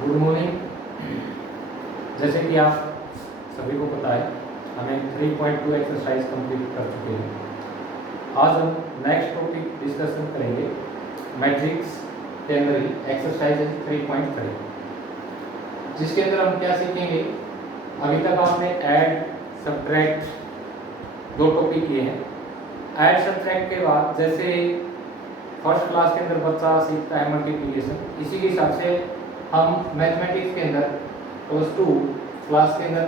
Good morning. जैसे कि आप सभी को पता है, हमें 3.2 एक्सरसाइज कंप्लीट कर चुके हैं। आज हम नेक्स्ट टॉपिक डिस्कशन करेंगे मैट्रिक्स के अंदर ही एक्सरसाइज 3.3, जिसके अंदर हम क्या सीखेंगे। अभी तक आपने ऐड सब्ट्रैक्ट दो टॉपिक किए हैं। ऐड सब्ट्रैक्ट के बाद जैसे फर्स्ट क्लास के अंदर बच्चा सीखता है मल्टीप्लिकेशन, इसी के हिसाब से हम मैथमेटिक्स के अंदर क्लास 2 क्लास के अंदर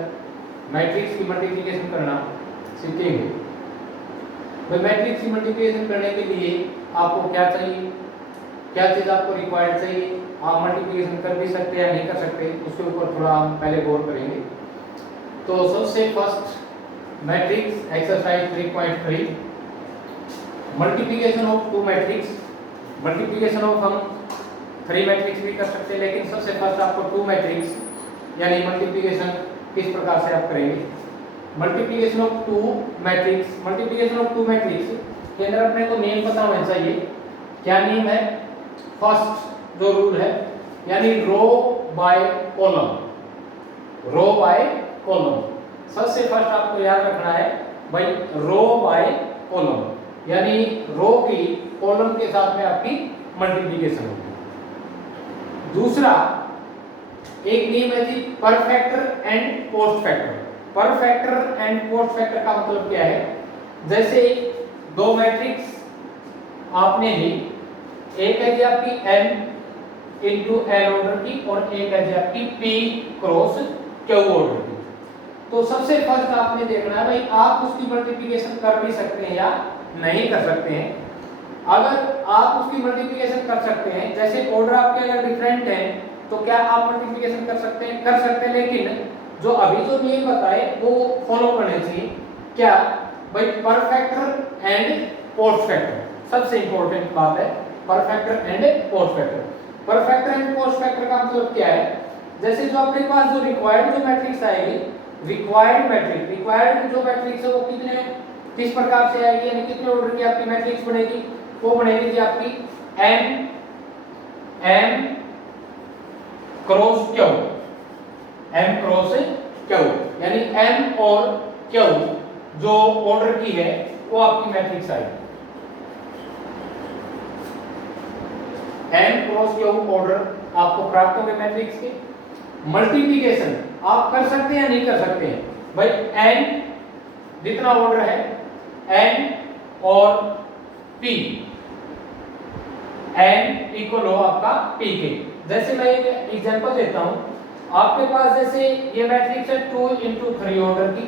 मैट्रिक्स की मल्टीप्लिकेशन करना सीखेंगे। तो मैट्रिक्स की मल्टीप्लिकेशन करने के लिए आपको क्या चाहिए, क्या चीज़ आपको रिक्वायर्ड चाहिए, आप मल्टीप्लिकेशन कर भी सकते हैं या नहीं कर सकते, उसके ऊपर थोड़ा हम पहले गौर करेंगे। तो सबसे first matrix exercise 3.3 multiplication of two matrix. Multiplication of हम 3 मैट्रिक्स भी कर सकते हैं, लेकिन सबसे फर्स्ट आपको 2 मैट्रिक्स यानी मल्टीप्लिकेशन किस प्रकार से आप करेंगे। Multiplication of 2 matrix, multiplication of 2 matrix के अंदर अपने को नेम पता होना चाहिए। क्या नेम है? फर्स्ट जो रूल है यानी row by column, row by column. सबसे फर्स्ट आपको याद रखना है भाई, रो बाय कॉलम यानी रो की कॉलम के साथ में आपकी मल्टीप्लिकेशन होगी। दूसरा एक नेम है जी prefactor and post factor. Prefactor and post factor का मतलब क्या है? जैसे दो मैट्रिक्स आपने ली, एक है जी आपकी m इंटू n ऑर्डर की और एक है जी आपकी p क्रॉस q ऑर्डर की। तो सबसे फर्स्ट आपने देखना है भाई, आप उसकी मल्टीप्लिकेशन कर भी सकते हैं या नहीं कर सकते हैं। अगर आप उसकी मल्टीप्लिकेशन कर सकते हैं, जैसे ऑर्डर आपके अगर डिफरेंट है तो क्या आप मल्टीप्लिकेशन कर सकते हैं? कर सकते हैं, लेकिन जो अभी जो नियम बताए वो फॉलो करने चाहिए। क्या भाई? परफेक्टर एंड पोस्ट फैक्टर सबसे इंपॉर्टेंट बात है, परफेक्टर and post factor. Prefactor and post factor का मतलब क्या है? जैसे जो अपने पास जो रिक्वायर्ड जो मैट्रिक्स आएगी, रिक्वायर्ड मैट्रिक्स, रिक्वायर्ड जो मैट्रिक्स है वो कितने किस प्रकार से आएगी, यानी कितने ऑर्डर की आपकी मैट्रिक्स बनेगी? वो बनेगी जी आपकी m cross q, m cross q यानी m और q जो ऑर्डर की है वो आपकी मैट्रिक्स आएगी। m क्रॉस q ऑर्डर आपको प्राप्त होंगे मैट्रिक्स के। मल्टीप्लिकेशन आप कर सकते हैं या नहीं कर सकते हैं? भाई n जितना ऑर्डर है n और p, n इक्वल हो आपका p के। जैसे मैं एक एग्जांपल देता हूं, आपके पास जैसे ये मैट्रिक्स है 2 इंटू 3 ऑर्डर की,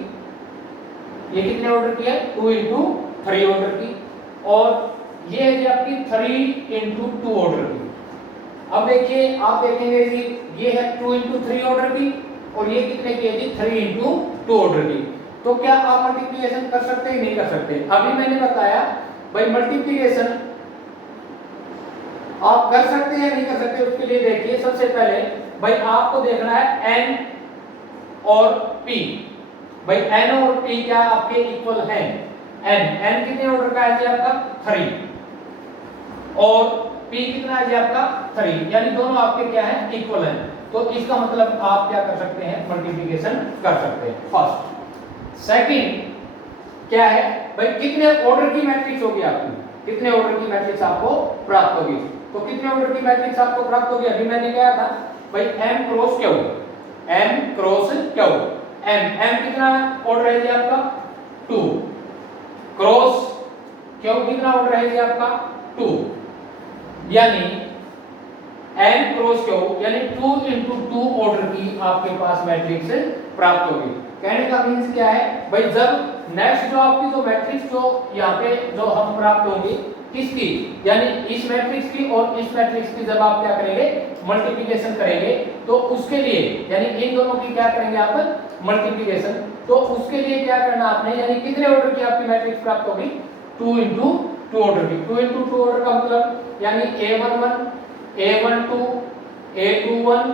ये कितने ऑर्डर की है? 2 इंटू 3 ऑर्डर की, और ये है जी आपकी 3 इंटू 2 ऑर्डर की। अब देखिए, आप देखेंगे जी ये है 2 इंटू 3 ऑर्डर की और ये कितने की है जी? 3 इंटू 2 ऑर्डर की। तो क्या आप मल्टीप्लिकेशन कर सकते हैं? नहीं कर सकते। अभी मैंने बताया भाई मल्टीप्लिकेशन आप कर सकते हैं या नहीं कर सकते, उसके लिए देखिए सबसे पहले भाई आपको देखना है n और p। भाई n और p क्या आपके इक्वल हैं? n कितने ऑर्डर का है जी आपका? 3 और p कितना है जी आपका? 3, यानी दोनों आपके क्या है? इक्वल हैं। तो इसका मतलब आप क्या कर सकते हैं? मल्टीप्लिकेशन कर सकते हैं। फर्स्ट। सेकंड क्या है भाई? कितने ऑर्डर की मैट्रिक्स होगी आपकी? कितने ऑर्डर की मैट्रिक्स आपको प्राप्त होगी? तो कितने ऑर्डर की मैट्रिक्स आपको प्राप्त होगी? अभी मैंने कहा था भाई m cross q, m cross q, m कितना ऑर्डर है जी आपका? 2 क्रॉस q कितना ऑर्डर है जी आपका? 2, यानी m क्रॉस q यानी 2 इंटू 2 ऑर्डर की आपके पास मैट्रिक्स प्राप्त होगी। कहने का मीन्स क्या है भाई? जब नेक्स्ट जो आपकी जो मैट्रिक्स जो यहाँ पे जो हम प्राप्त होंगी किसकी, यानी इस मैट्रिक्स की और इस मैट्रिक्स की, जब आप क्या करेंगे? मल्टीप्लिकेशन करेंगे, तो उसके लिए यानी इन दोनों की क्या करेंगे आप? मल्टीप्लिकेशन। तो उसके लिए क्या करना आपने, यानी कितने ऑर्डर की आपकी मैट्रिक्स प्राप्त होगी? 2 इंटू 2 ऑर्डर की। 2 इंटू 2 ऑर्डर का मतलब यानी a11 a12 a21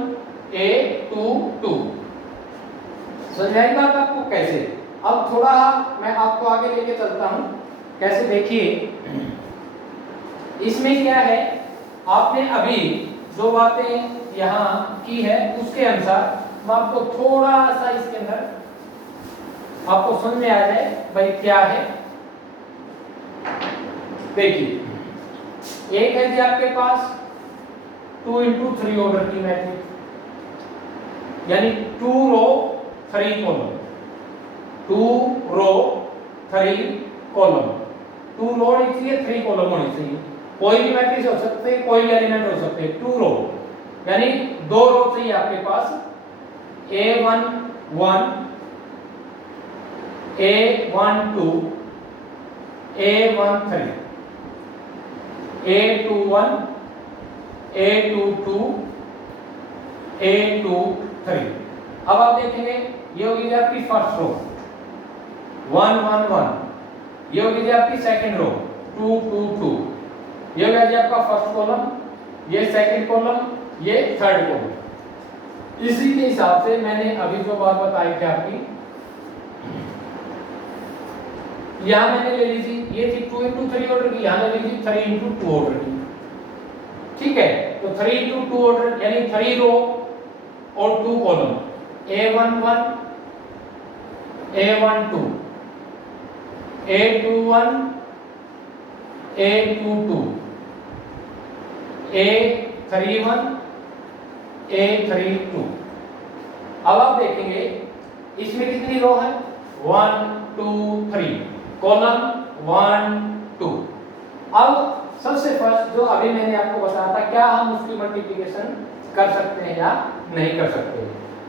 a22। समझ आई बात आपको कैसे? अब थोड़ा मैं आपको आगे लेके चलता हूं, कैसे देखिए। इसमें क्या है, आपने अभी जो बातें यहाँ की है उसके अनुसार मैं आपको थोड़ा सा इसके अंदर आपको समझ में आ जाए भाई क्या है। देखिए एक है जी आपके पास 2x3 ऑर्डर की मैट्रिक्स, यानी 2 रो 3 कॉलम, 2 रो 3 कॉलम, 2 रो होनी चाहिए 3 कॉलम होनी चाहिए। कोई भी मैट्रिक्स हो सकते हैं, कोई भी एलिमेंट हो सकते हैं। 2 रो यानी 2 रो चाहिए आपके पास, A1 1 A1 2 A1 3 A21 A22 A23। अब आप देखेंगे ये होगी आपकी फर्स्ट रो 1 1 1, ये होगी आपकी सेकंड रो 2 2 2, ये हो गया आपका फर्स्ट कॉलम, ये सेकंड कॉलम, ये थर्ड कॉलम। इसी के हिसाब से मैंने अभी जो बात बताई थी आपकी, यहां मैंने ले ली थी ये थी 2x3 ऑर्डर की, यहां ले ली थी 3x2 ऑर्डर की। ठीक है, तो 3x2 ऑर्डर यानी 3 रो और 2 column, A11 A12 A21 A22 A31 A32। अब आप देखेंगे इसमें कितनी रो है 1 2 3, कॉलम 1 2। अब सबसे फर्स्ट जो अभी मैंने आपको बताया था, क्या हम उसकी मल्टीप्लिकेशन कर सकते हैं या नहीं कर सकते।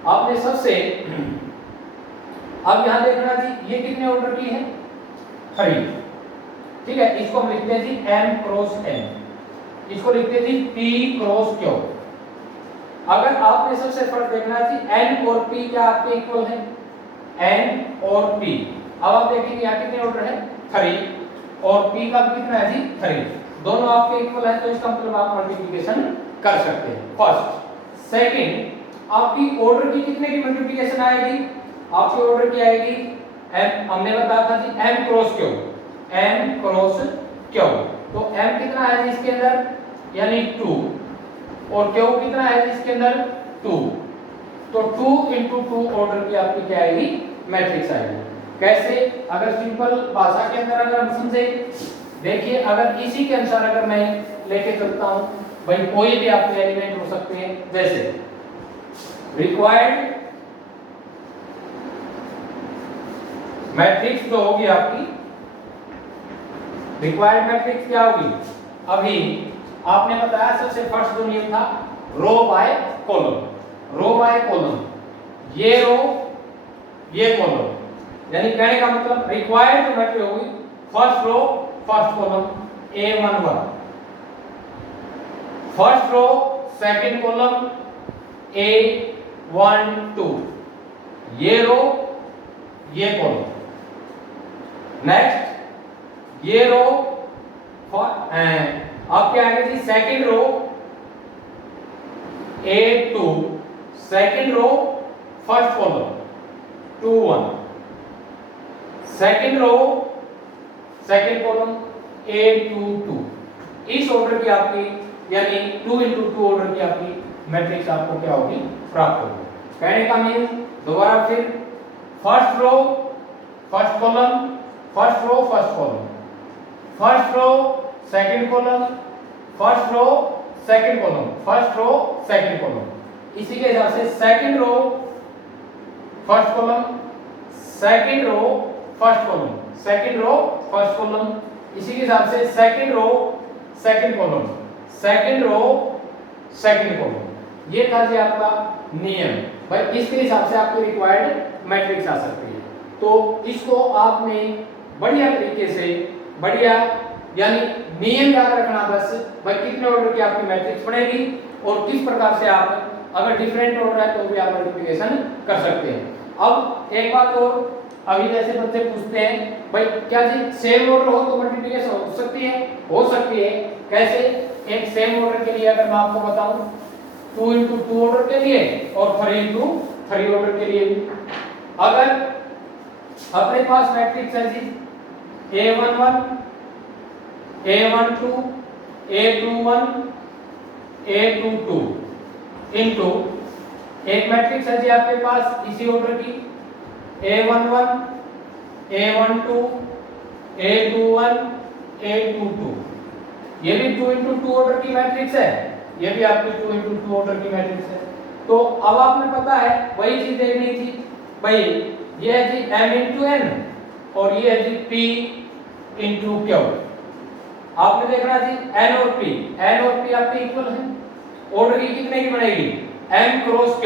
आपने सबसे अब यहां देखना जी ये कितने ऑर्डर की है 3। ठीक है, इसको हम लिखते हैं जी m क्रॉस n, इसको लिखते हैं जी p क्रॉस q। अगर आपने सबसे फर्स्ट देखना है जी n और p क्या आपके इक्वल है, n और p। अब आप देखेंगे यहाँ कितने ऑर्डर है 3 और p का कितना है जी 3, दोनों आपके इक्वल है, तो इसका मतलब आप मल्टीप्लिकेशन कर सकते हैं फर्स्ट। सेकंड आपकी ऑर्डर की कितने की मल्टीप्लिकेशन आएगी, आपकी ऑर्डर की आएगी m, हमने बताया था जी m cross q, m cross q। तो m कितना है जी इसके अंदर यानी 2 और q कितना है जी इसके अंदर 2, तो 2 × 2 ऑर्डर की आपकी क्या आएगी मैट्रिक्स आएगी। कैसे, अगर सिंपल भाषा के अंदर अगर हम समझे, देखिए अगर इसी के अनुसार अगर मैं लेके चलता हूं भाई, कोई भी आपके एलिमेंट हो सकते हैं, जैसे रिक्वायर्ड मैट्रिक्स जो होगी आपकी, रिक्वायर्ड मैट्रिक्स क्या होगी, अभी आपने बताया सबसे फर्स्ट जो नियम था row by column, row by column, ये रो ये कॉलम, यानी कहने का मतलब रिक्वायर्ड जो मैट्रिक्स होगी first row first column A11, first row second column A12, ये रो ये कॉलम। नेक्स्ट ये रो आपके आगे जी second row A2, second row first column 2 1, second row second column A22। इस ऑर्डर की आपकी यानी 2 × 2 ऑर्डर की आपकी मैट्रिक्स आपको क्या होगी प्राप्त होगी। कहने का मीन दोबारा फिर first row first column, first row first column, first row second column, first row second column, first row second column. इसी के हिसाब से second row first column, second row first column, second row first column. इसी के हिसाब से second row second column, second row second column. ये था जी आपका नियम भाई, इसके हिसाब से आपकी रिक्वायर्ड मैट्रिक्स आ सकती है। तो इसको आपने बढ़िया तरीके से बढ़िया यानी नियम याद रखना बस भाई, कितने ऑर्डर की आपकी मैट्रिक्स बनेगी और किस प्रकार से आप अगर डिफरेंट ऑर्डर है तो भी आप मल्टीप्लिकेशन कर सकते हैं। अब एक बात और, अभी जैसे बच्चे पूछते हैं भाई क्या जी सेम ऑर्डर हो तो मल्टीप्लिकेशन हो सकती है, हो सकती है। कैसे, एक सेम ऑर्डर के लिए अगर मैं आपको बताऊं 2 × 2 ऑर्डर के लिए और 3 × 3 ऑर्डर के लिए भी, अगर अपने पास मैट्रिक्स है जी A11 A12 A21 A22 into एक मैट्रिक्स है जी आपके पास इसी ऑर्डर की A11 A12 A21 A22, ये भी 2 into 2 ऑर्डर की मैट्रिक्स है, ये भी आपकी 2 into 2 ऑर्डर की मैट्रिक्स है। तो अब आपने पता है वही चीज देखनी थी भाई, ये है जी m into n और ये है जी p into q। आपने देखना जी n और p आपके इक्वल है, ऑर्डर की कितने की बनेगी m क्रॉस q।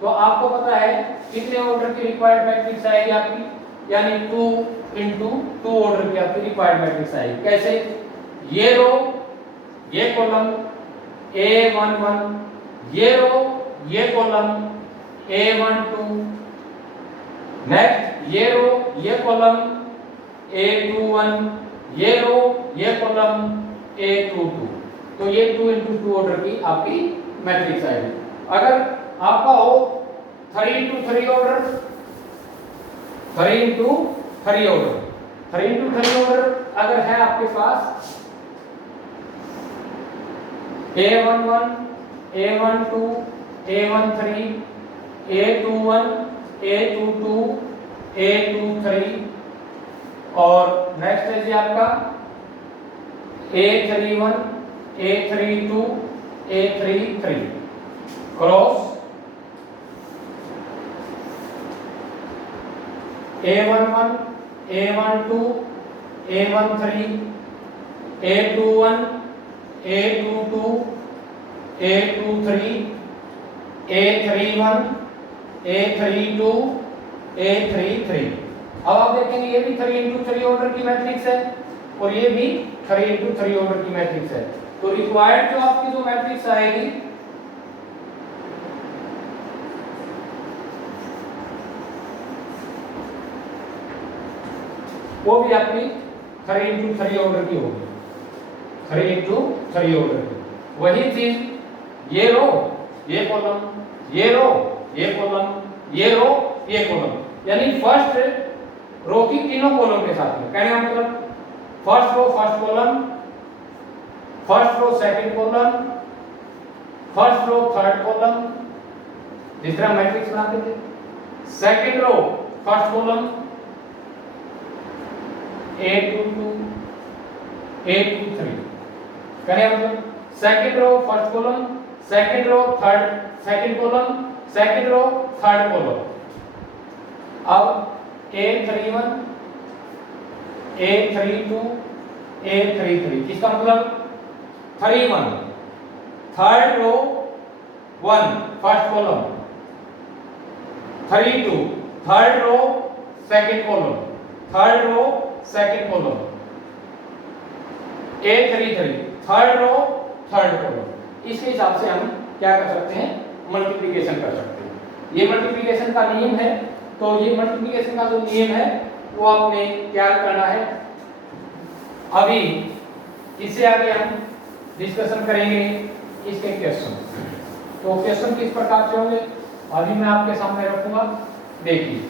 तो आपको पता है कितने ऑर्डर की रिक्वायर्ड मैट्रिक्स आएगी आपकी, यानी 2 into 2 ऑर्डर की आपकी रिक्वायर्ड मैट्रिक्स आएगी। कैसे, ये रो ये कॉलम A11, ये रो ये कॉलम A12, नेक्स्ट ये रो ये कॉलम A21, ये रो ये कॉलम A22। तो ये 2 into 2 ऑर्डर की आपकी मैट्रिक्स आएगी। अगर आपका हो 3 into 3 order, 3 into 3 order, 3 into 3 order अगर है आपके पास A11 A12 A13 A21 A22 A23 और नेक्स्ट है जी आपका A31 A32 A33 cross A11 A12 A13 A21 A22 A23 A31 A32 A33। अब आप देखेंगे ये भी 3 into 3 ऑर्डर की मैट्रिक्स है और ये भी 3 into 3 ऑर्डर की मैट्रिक्स है। तो रिक्वायर्ड जो आपकी जो मैट्रिक्स आएगी वो भी आपकी 3 into 3 ऑर्डर की होगी, 3 into 3 ऑर्डर की। वही चीज ये रो ये कॉलम, ये रो ये कॉलम, ये रो ये कॉलम, यानी फर्स्ट रो की तीनों कॉलम के साथ में, कहने का मतलब first row first column, first row second column, first row third column, जिस तरह मैट्रिक्स बनाते थे। Second row first column A22 A23, कहने का मतलब second row first column, second row third second column, second row third column. अब A31 A32 A33, इसका मतलब 31 third row 1 first column, 32 third row second column, third row second column, A33 third row third column. इसके हिसाब से हम क्या कर सकते हैं, मल्टीप्लिकेशन कर सकते हैं। ये मल्टीप्लिकेशन का नियम है। तो ये मल्टीप्लिकेशन का जो नियम है वो आपने क्या करना है, अभी इससे आगे हम डिस्कशन करेंगे इसके क्वेश्चन। तो क्वेश्चन किस प्रकार से होंगे अभी मैं आपके सामने रखूंगा, देखिए।